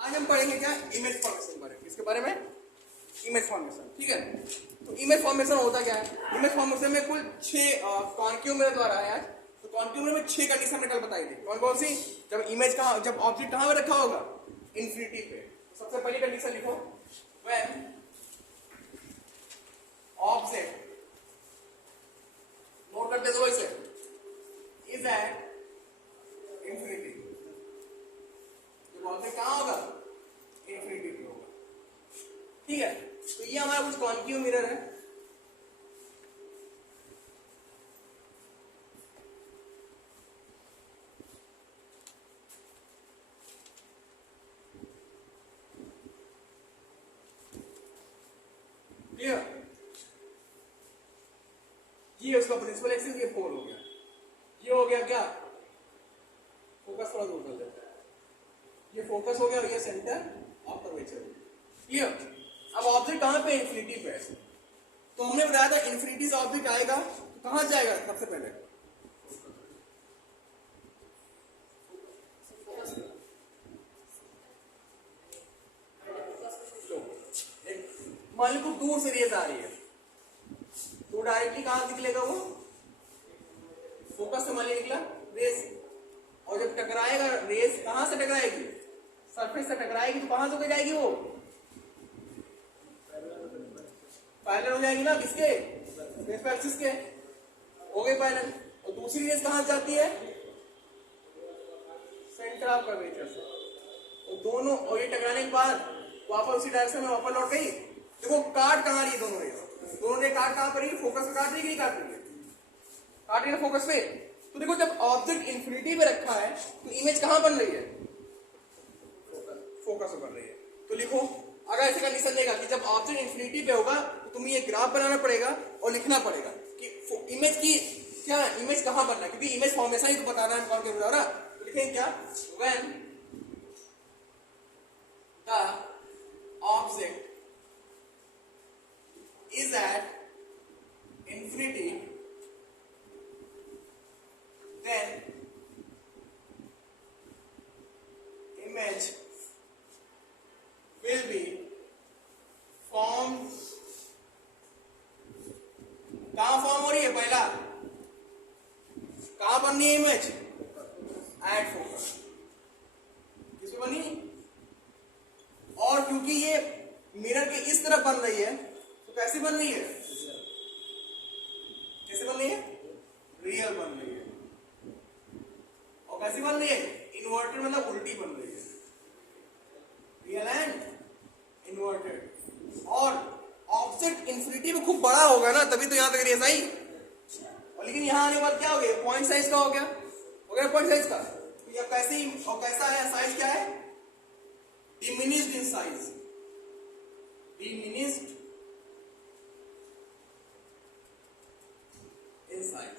आज हम पढ़ेंगे क्या, इमेज फॉर्मेशन के बारे में। किसके बारे में? Image formation. ठीक है, तो इमेज फॉर्मेशन होता क्या है? इमेज फॉर्मेशन में कुल 6 कॉन्केव मेरे द्वारा है आज। तो कॉन्केव में 6 कंडीशन हमने कल बताई थी। कौन कौन सी? जब ऑब्जेक्ट कहां पे रखा होगा? इन्फिनिटी पे। तो सबसे पहली कंडीशन लिखो, व्हेन ऑब्जेक्ट, नोट करते दो इसे, इज एट इन्फिनिटी। जब ऑब्जेक्ट कहां होगा? इन्फिनिटी पे होगा। ठीक है, तो ये हमारा कुछ कॉन्केव मिरर है। क्लियर? ये उसका प्रिंसिपल एक्सिस, ये 4 हो गया। ये हो गया क्या? फोकस थोड़ा दूर कर देता है। ये फोकस हो गया और ये सेंटर ऑफ कर्वेचर। क्लियर? अब ऑब्जेक्ट कहां पे? इन्फिनिटी पे। तो हमने बताया था इन्फिनिटी से ऑब्जेक्ट आएगा तो कहां जाएगा? सबसे पहले मान लो दूर से रेज आ रही है तो डायरेक्टली कहां निकलेगा वो? फोकस से मान लो निकला रेज, और जब टकराएगा रेज कहां से टकराएगी? सरफेस से टकराएगी तो कहां से जाएगी वो? पैरेलल हो जाएगी ना, किसके? एक्सिस के। हो गई पैरेलल। और दूसरी रेज कहां जाती है? सेंटर ऑफ कर्वेचर से। तो दोनों, और ये टकराने के बाद वापस उसी डायरेक्शन में वापस लौट गई। देखो काट कहां रही है दोनों रेज? दोनों रेज काट कहां पर रही? फोकस पे काट रही है कि नहीं काट रही है? काट रही है फोकस पे। तो देखो जब ऑब्जेक्ट इन्फिनिटी पे रखा है तो इमेज कहां बन रही है? फोकस पे बन रही है। तो लिखो, अगर ऐसे कंडीशन देगा कि जब ऑब्जेक्ट इन्फिनिटी पे होगा तो तुम्हें ये ग्राफ बनाना पड़ेगा और लिखना पड़ेगा कि इमेज की क्या, इमेज कहां बनना है, क्योंकि इमेज फॉर्मेशन ही तो बताना है कौन के द्वारा। तो लिखेंगे क्या, when the object is at infinity, then image will be formed। कहां फॉर्म हो रही है? पहला कहां बन रही है इमेज? At focus. किस पे बनी? और क्योंकि ये मिरर के इस तरफ बन रही है तो कैसी बन रही है? कैसे बन रही है? रियल बन रही है। और कैसी बन रही है? इन्वर्टेड, मतलब उल्टी बन रही है। Real and inverted. और ऑब्जेक्ट इन्फिनिटी में खूब बड़ा होगा ना, तभी तो यहां तक रेस आई। और लेकिन यहां आने के बाद क्या हो गया? पॉइंट साइज का हो गया। हो गया पॉइंट साइज का। तो यह कैसे, और कैसा है साइज? क्या है? Diminished in size. Diminished in size.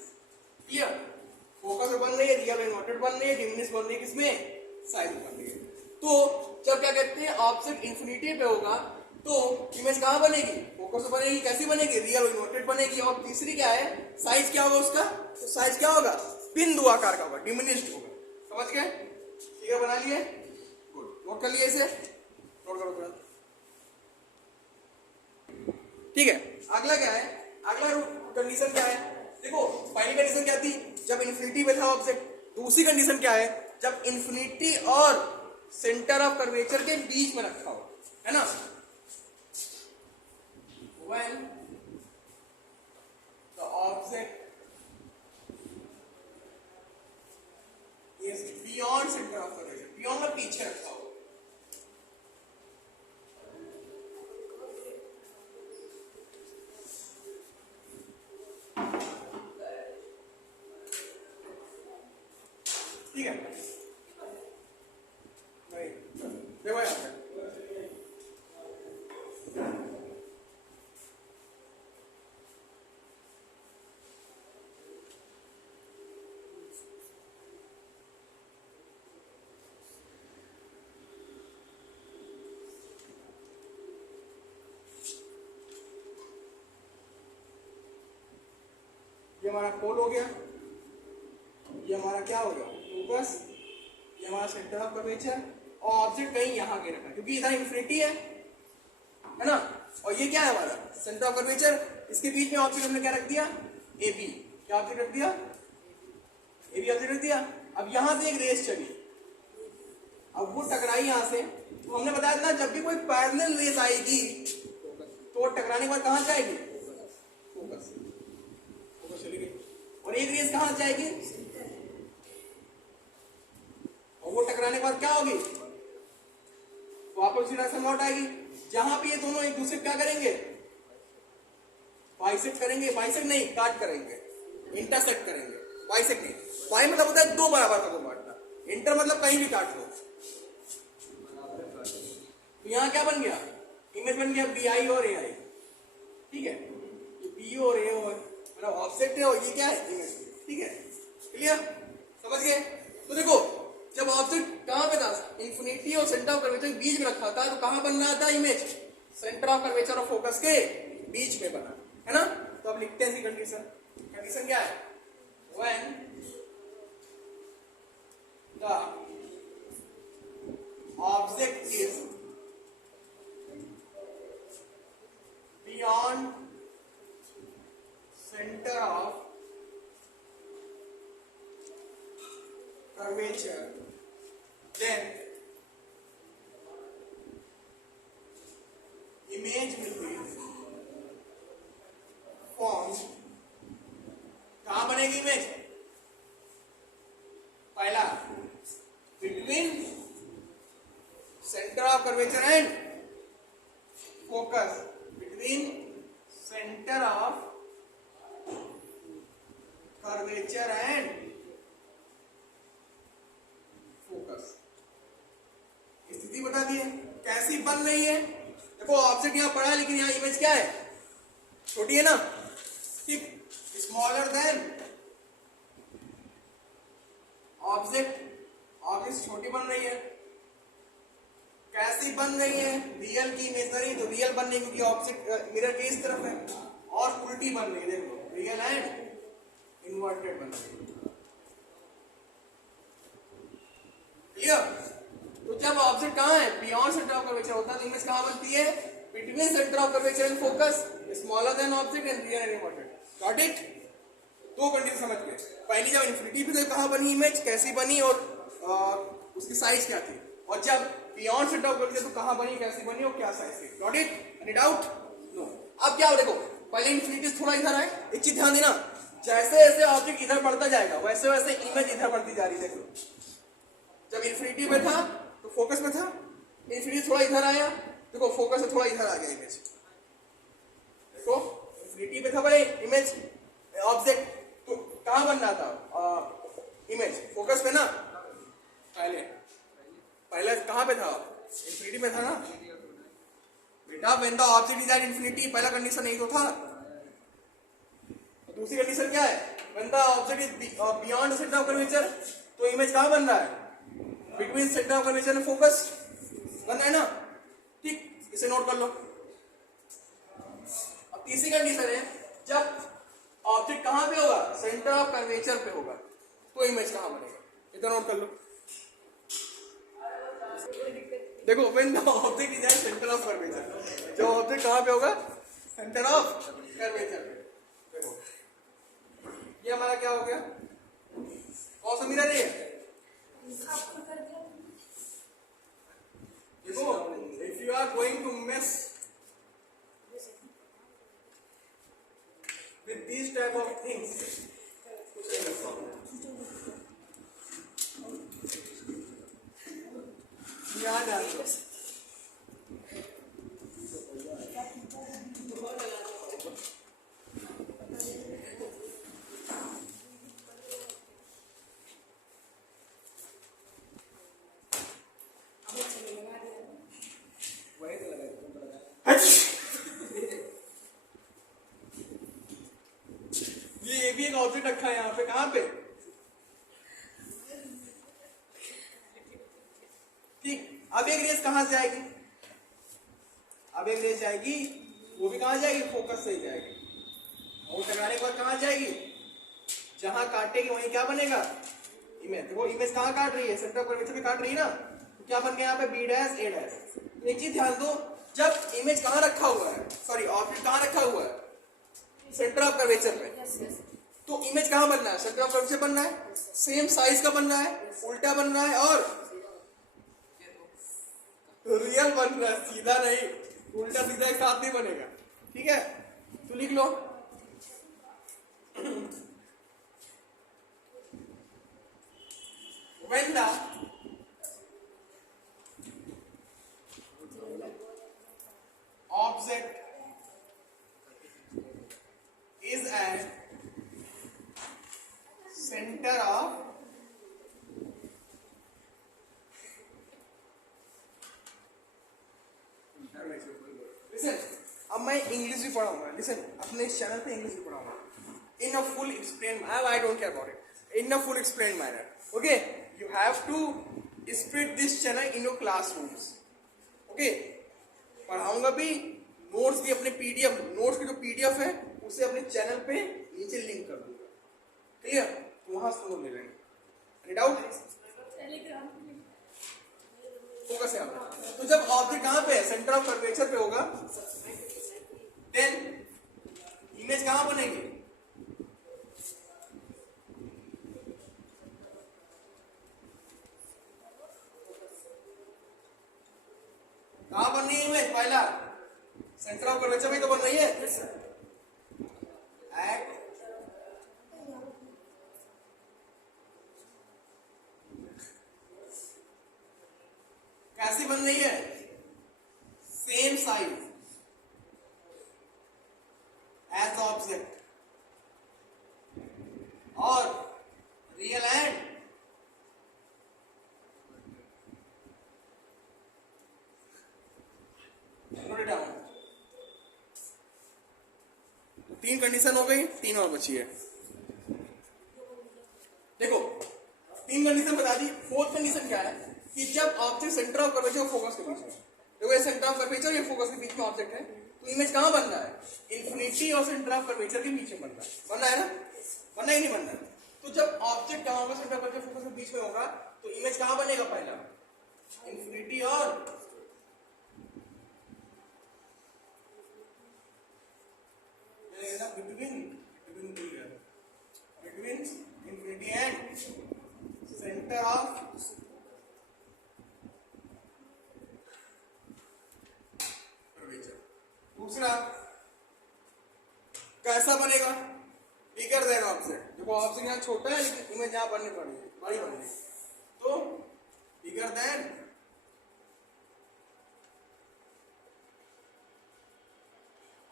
Clear? Focus बन रही है, रियल इन्वर्टेड बन रही है, डिमिनिश बन रही है, किसमें? साइज बन रही है। तो जब क्या कहते हैं ऑब्जेक्ट इन्फिनिटी पे होगा तो इमेज कहां बनेगी? फोकस बनेगी। कैसी बनेगी? रियल इन्वर्टेड बनेगी। और तीसरी क्या है? साइज क्या होगा उसका? तो साइज क्या होगा? बिंदु आकार का होगा, डिमिनिश्ड होगा। समझ गए? ठीक है, बना लिए? गुड, नोट कर लिए इसे? नोट करो तुरंत। ठीक है, अगला क्या है? अगला कंडीशन क्या है? देखो पहली कंडीशन क्या थी? जब इन्फिनिटी पे था ऑब्जेक्ट। दूसरी कंडीशन क्या है? जब इन्फिनिटी और सेंटर ऑफ कर्वेचर के बीच में रखा हो, है ना? When the object is beyond center of curvature, beyond में पीछे रखा हो। ठीक है, देखो यहाँ पे ये हमारा पोल हो गया, ये हमारा क्या हो गया? फोकस, ये हमारा सेंटर ऑफ कर्वेचर, और ऑब्जेक्ट कहीं यहाँ के रखा क्योंकि इधर इन्फिनिटी है ना, और ये क्या है हमारा सेंटर ऑफ कर्वेचर, इसके बीच में ऑब्जेक्ट हमने क्या रख दिया ए बी, क्या ऑब्जेक्ट रख दिया ए बी ऑब्जेक्ट रख दिया। अब यहां से एक रेस चली, अब वो टकराई यहां से, तो हमने बताया था ना जब भी कोई पैरेलल रेस आएगी तो टकराने के बाद कहां जाएगी फोकस, फोकस चली गई, और एक रेस कहां जाएगी और वो टकराने के बाद क्या होगी वापस उसी रास्ते में लौट आएगी, जहां पे ये दोनों एक दूसरे क्या करेंगे बाइसेक्ट करेंगे, बाइसेक्ट नहीं काट करेंगे, इंटरसेक्ट करेंगे, बाइसेक्ट नहीं, बाई मतलब होता है दो बराबर का दो काटना, इंटर मतलब कहीं भी काट लो। तो यहां क्या बन गया इमेज बन गया बी आई और ए आई, ठीक है, बी और ए और मतलब ऑब्जेक्ट है और ये क्या है इमेज, ठीक है क्लियर समझ गए। तो देखो जब ऑब्जेक्ट कहां पे था इंफिनिटी और सेंटर ऑफ कर्वेचर के बीच में रखा था, तो कहां बन रहा था इमेज सेंटर ऑफ कर्वेचर और फोकस के बीच में बना है ना। तो अब लिखते हैं कंडीशन, कंडीशन क्या है when the object is beyond centre of curvature then image will be formed, कहां बनेगी इमेज पहला between center of curvature and focus, between center of curvature and focus, स्थिति बता दी है कैसी बन रही है। देखो ऑब्जेक्ट यहां पड़ा है लेकिन यहां इमेज क्या है छोटी है ना, ठीक, स्मॉलर देन ऑब्जेक्ट, ऑब्जेक्ट छोटी बन रही है, कैसी बन रही है रियल की इमेजनरी, तो रियल बन रही है क्योंकि ऑब्जेक्ट मिरर के इस तरफ है, और उल्टी बन रही है देखो रियल एंड इन्वर्टेड बन रही है, क्लियर। तो जब ऑब्जेक्ट कहां है बियॉन्ड सेंटर ऑफ कर्वेचर होता है तो इमेज कहां बनती है between centre of curvature and focus, smaller than object and real and inverted, got it. दो कंडीशन समझ गए, पहली जब इन्फिनिटी पे कहां बनी इमेज कैसी बनी और उसकी साइज क्या थी, और जब बियॉन्ड सेंटर ऑफ कर्वेचर तो कहां बनी कैसी बनी और क्या साइज थी, got it, any doubt no. अब क्या हो देखो पहले इन्फिनिटी थोड़ा इधर आए, एक चीज ध्यान देना जैसे जैसे ऑब्जेक्ट इधर बढ़ता जाएगा वैसे वैसे इमेज इधर बढ़ती जा रही है। देखो जब इन्फिनिटी में था तो फोकस में था, इन्फिनिटी थोड़ा इधर आया देखो फोकस से थोड़ा इधर आ गया इमेज, देखो इन्फिनिटी पे था भाई इमेज ऑब्जेक्ट तो कहां बन रहा था इमेज फोकस पे ना, पहले पहले कहां पे था इन्फिनिटी में था ना बेटा, when the object is at infinity पहला कंडीशन यही तो था। दूसरी कंडीशन क्या है when the object is beyond centre of curvature, तो इमेज कहां बन रहा है between centre of curvature and focus बन रहा है ना, ठीक, इसे नोट कर लो। अब तीसरी कंडीशन है जब ऑब्जेक्ट कहां पे होगा सेंटर ऑफ कर्वेचर पे होगा तो इमेज कहां बनेगा, इतना नोट कर लो। देखो when the object is at centre of curvature, जो ऑब्जेक्ट कहां पे होगा सेंटर ऑफ कर्वेचर पे, देखो ये हमारा क्या हो गया कौन सा मिरर है देखो, if you are going to mess with these type of things, याद आ गया ये भी एक ऑब्जेक्ट रखा है यहाँ पे, कहां पे, ठीक। अब एक रेस कहां से आएगी, अब एक रेस जाएगी वो भी कहां जाएगी फोकस से ही जाएगी, और टकराने के बाद कहां जाएगी जहां काटेगी वहीं क्या बनेगा इमेज। देखो इमेज कहां काट रही है सेंटर ऑफ कर्वेचर पे काट रही है ना, तो क्या बन गया यहाँ पे बी डैश ए डैश। एक चीज ध्यान दो, जब इमेज कहाँ रखा हुआ है, सॉरी ऑब्जेक्ट कहाँ रखा हुआ है, सेंटर ऑफ कर्वेचर पे, तो इमेज कहाँ बन रहा है, सेंटर ऑफ कर्वेचर बन रहा है, सेम साइज का बन रहा है, उल्टा बन रहा है और रियल बन रहा है, सीधा नहीं, उल्टा सीधा एक साथ नहीं बनेगा। ठीक है, तो लिख लो when the object is at center of listen, अब मैं इंग्लिश भी पढ़ाऊंगा, लिसन अपने इस चैनल पे इंग्लिश भी पढ़ाऊंगा in a full explain, I don't care about it, in a full explain manner. Okay, you have to split this channel in your classrooms. Okay, पढ़ाऊंगा भी, नोट्स भी अपने पीडीएफ, नोट्स की जो पीडीएफ है उसे अपने चैनल पे नीचे लिंक कर दूंगा, क्लियर, तो वहां से ले लेंगे। Any doubt? फोकस है। तो जब ऑब्जेक्ट कहां पे है, सेंटर ऑफ कर्वेचर पे होगा, देन इमेज कहां बनेगी, कहां बन रही है इमेज, पहला सेंटर ऑफ कर्वेचर में तो बन रही है, एट कैसी बन रही है, सेम साइज एज ऑब्जेक्ट और रियल एंड डाउन। तीन कंडीशन हो गई, तीन और बची है। देखो तीन कंडीशन बता दी, फोर्थ कंडीशन क्या है कि जब ऑब्जेक्ट सेंटर ऑफ कर्वेचर और फोकस के बीच में, देखो ये सेंटर ऑफ कर्वेचर ये फोकस के बीच में ऑब्जेक्ट है, तो इमेज कहां बन रहा है, इन्फिनिटी और सेंटर ऑफ कर्वेचर के बीच में बन रहा है ना, बनना ही नहीं बनना। तो जब ऑब्जेक्ट कहां होगा, सेंटर ऑफ कर्वेचर फोकस के बीच में होगा, तो इमेज कहां बनेगा, पहला इन्फिनिटी और between infinity and center of curvature। दूसरा कैसा बनेगा, बिगर देन ऑब्जेक्ट, देखो ऑब्जेक्ट यहाँ छोटा है लेकिन इमेज यहाँ बननी पड़ेगी, बड़ी बननी, तो बिगर देन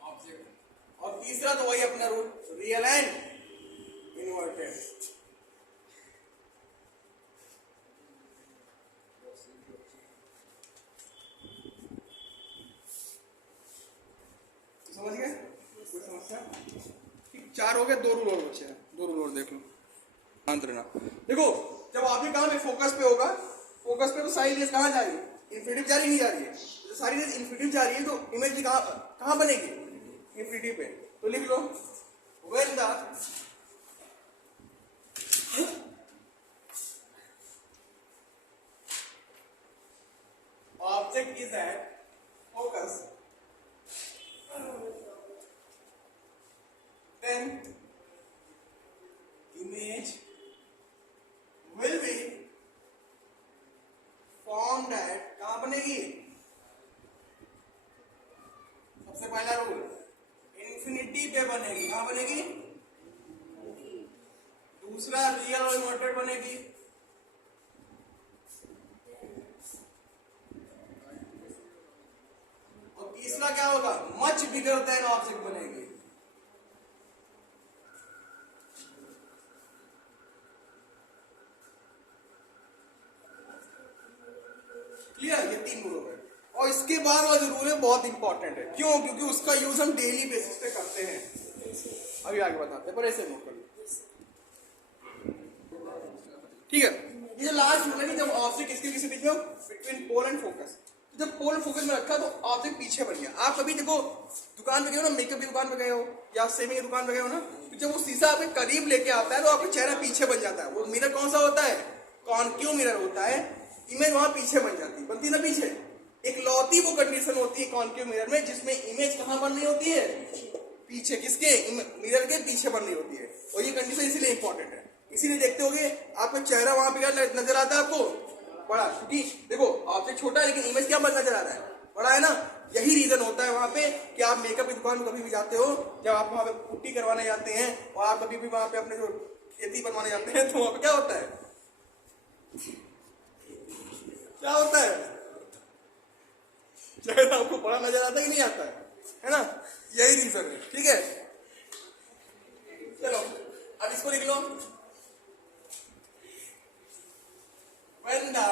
ऑब्जेक्ट। और तीसरा तो वही अपना रूल, रियल एंड इनवर्टेड। समझ गए, कोई समस्या? ठीक, चार हो गए, दो रूल और बचे हैं, दो रूल और देख लो, ध्यान देना। देखो जब ऑब्जेक्ट कहां पे, फोकस पे होगा, फोकस पे तो सारी रेज कहां जा रही है, इन्फिनिटी जा रही नहीं जा रही है, तो सारी रेज इन्फिनिटी जा रही है, तो इमेज भी कहां बनेगी, इन्फिनिटी पे। तो लिख लो when the object is at focus, then image will be formed at, कहां बनेगी, सबसे पहला रूल इन्फिनिटी पे बनेगी, कहां बनेगी, दूसरा रियल और इन्वर्टेड बनेगी, और तीसरा क्या होगा, मच बिगर देन ऑब्जेक्ट बनेगी। क्लियर, ये तीन रूल हो गए। और इसके बाद वाला जो रूल है बहुत इंपॉर्टेंट है, क्यों, क्योंकि उसका यूज हम डेली बेसिस पे करते हैं, अभी आगे बताते हैं, पर ऐसे नोट कर लो, ठीक है। ये जो लास्ट रूल है कि जब ऑब्जेक्ट इसके बीच में, बिटवीन पोल एंड फोकस, जब पोल फोकस में रखा तो ऑब्जेक्ट पीछे बन गया। आप कभी देखो दुकान पे गए हो ना, मेकअप की दुकान पे गए हो या सेविंग की दुकान पे गए हो ना, तो जब वो शीशा आपके करीब लेके आता है तो आपका चेहरा पीछे बन जाता है। वो मिरर कौन सा होता है, कॉन्केव मिरर होता है, इमेज वहां पीछे बन जाती है, बनती ना पीछे। एक लौती वो कंडीशन होती है कॉन्केव मिरर में जिसमें इमेज कहां बन रही होती है, पीछे, किसके, मिरर के पीछे बन रही होती है। और ये कंडीशन इसीलिए इंपॉर्टेंट है, इसीलिए देखते होगे आपका चेहरा वहां पे क्या नजर आता है आपको, बड़ा, क्योंकि देखो आपसे छोटा है लेकिन इमेज क्या बन नजर आ रहा है, बड़ा है ना। यही रीजन होता है वहां पे कि आप मेकअप की दुकान में कभी भी जाते हो, जब आप वहां पे पुट्टी करवाने जाते हैं और आप कभी भी वहां पे अपने जो खेती बनवाने जाते हैं, तो वहां पे क्या होता है, क्या होता है, चेहरा आपको बड़ा नजर आता है कि नहीं आता है ना। यही रीजन है, ठीक है। चलो अब इसको लिख लो। When the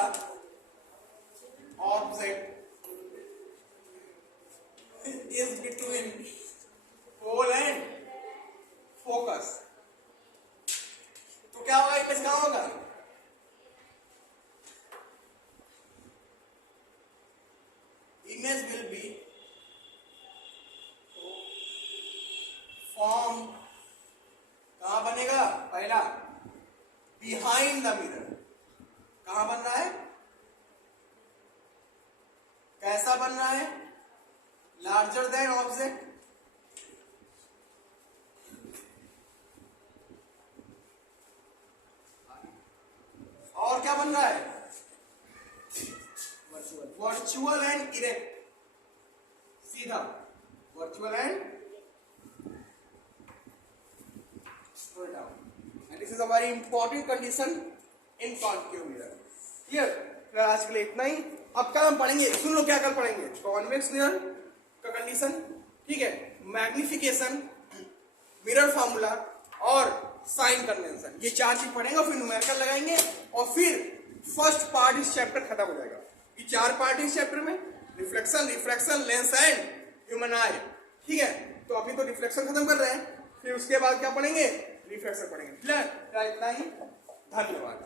object is between pole and focus, तो क्या होगा, इमेज कहां होगा, इमेज विल बी फॉर्म, कहां बनेगा, पहला बिहाइंड द मिरर, कहां बन रहा है, कैसा बन रहा है, लार्जर देन ऑब्जेक्ट, और क्या बन रहा है, वर्चुअल एंड इरेक्ट, सीधा, virtual and straight down. And this is a very important condition in concave mirror. Clear, फिर आज के लिए इतना ही। अब कल हम पढ़ेंगे, सुन लो क्या कल पढ़ेंगे, कॉन्वेक्स मिरर का कंडीशन, ठीक है, मैग्निफिकेशन, मिरर फार्मूला और साइन कन्वेंशन, ये 4 चीज पढ़ेंगे, फिर न्यूमेरिकल लगाएंगे और फिर फर्स्ट पार्ट इस चैप्टर खत्म हो जाएगा। ये 4 पार्ट इस चैप्टर में, reflection, refraction, lens and human आई, ठीक है। तो अभी तो रिफ्लेक्शन खत्म कर रहे हैं, फिर उसके बाद क्या पढ़ेंगे, रिफ्रैक्शन पढ़ेंगे। क्लियर, इतना ही, धन्यवाद।